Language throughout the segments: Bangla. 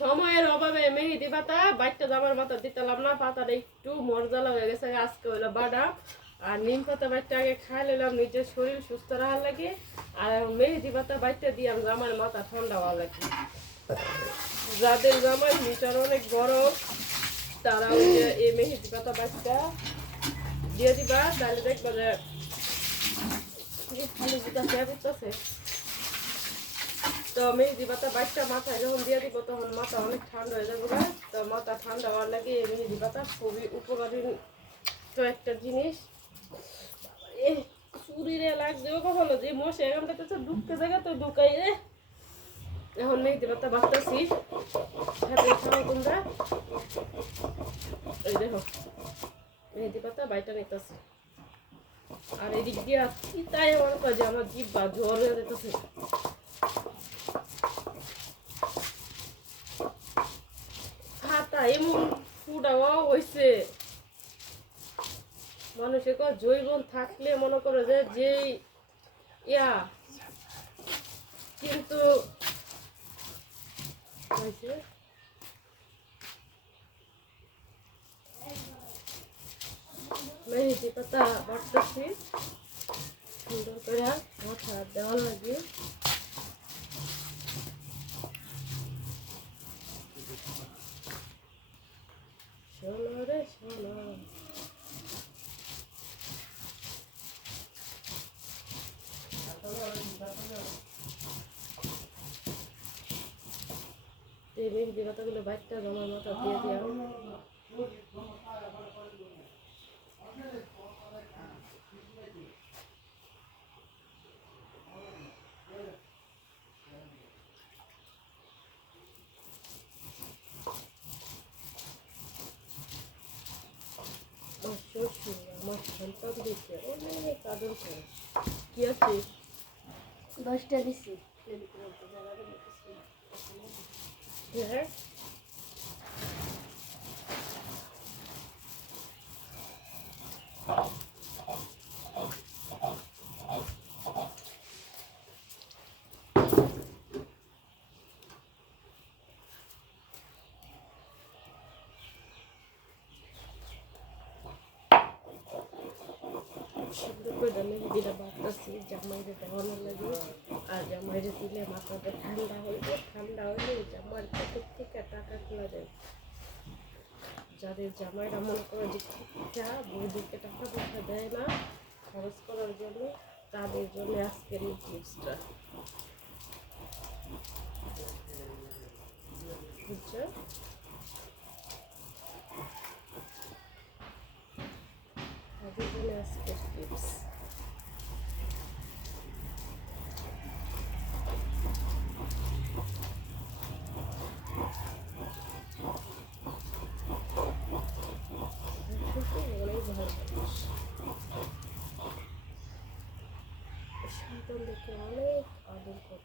সময়ের অভাবে মেহেদি পাতা বাইটটা জামার মাথা দিতাম না, পাতাটা একটু মরজালা হয়ে গেছে, আজকে হলো বাদাম। আর নিম পাতা বাইটটা আগে খাই নিলাম, নিজের শরীর সুস্থ রাখার লাগে। আর মেহেদি পাতা বাইটটা দিয়ে জামার মাথা ঠান্ডা হওয়া লাগে। যাদের জামার মিটার অনেক গরম তারা ওই এই মেহেদি পাতা বাইটটা দিয়ে দিবা, তাহলে দেখবা যে খালি জুতা খেয়ে করতেছে তো মেহেদি পাতা বাইকটা মাথায় যখন দিয়ে দিব, তখন মাথা অনেক ঠান্ডা হয়ে যাবে। তো মাথা ঠান্ডা হওয়ার লাগে এই মেহেদি পাতা খুবই উপকারী তো একটা জিনিস। চুরিরে লাগছে ও কখনো যে মশে এখানটাতে তো ঢুকতে জায়গা তো ঢুকাই রে। এখন মেহেদি পাতা বাঁচতেছি। হাতে খাও তোমরা। এই দেখো মেহেদি পাতা বাইটা নিতেছি। আর এদিক দিয়ে কি তাই আমার কাজে, আমার জিব্বা জ্বর হয়ে যেতেছে এমন ফুটাও হয়েছে মানুষের কয় জৈবন থাকলে মনে করে যে যে ইয়া, কিন্তু হয়েছে মেহেদি পাতা বাটতেছি। সুন্দর করে মাথা দেওয়া লাগে। এই মেহেদি পাতাগুলো বাইকটা জমার মাথা দিয়ে আছে দশটা দিছি। হ্যাঁ সুন্দর করে মেহেদিটা বাড়তেছি জামাইরে দেওয়ানোর লাগে আর জামাইরে দিলে মাথাটা ঠান্ডা হইবে ঠান্ডা হইলে জামার পকেট থেকে টাকা খোলা যায় যাদের জামাইরা মনে করে যে ঠিকঠা বৌদিকে টাকা পয়সা দেয় না, খরচ করার জন্য তাদের জন্য আজকের এই টিপসটা বুঝছ? তাদের জন্য আজকের টিপস অনেক ভালো মানুষ সন্তানদেরকে অনেক আদর করে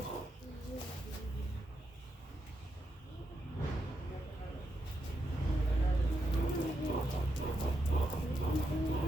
Thank you.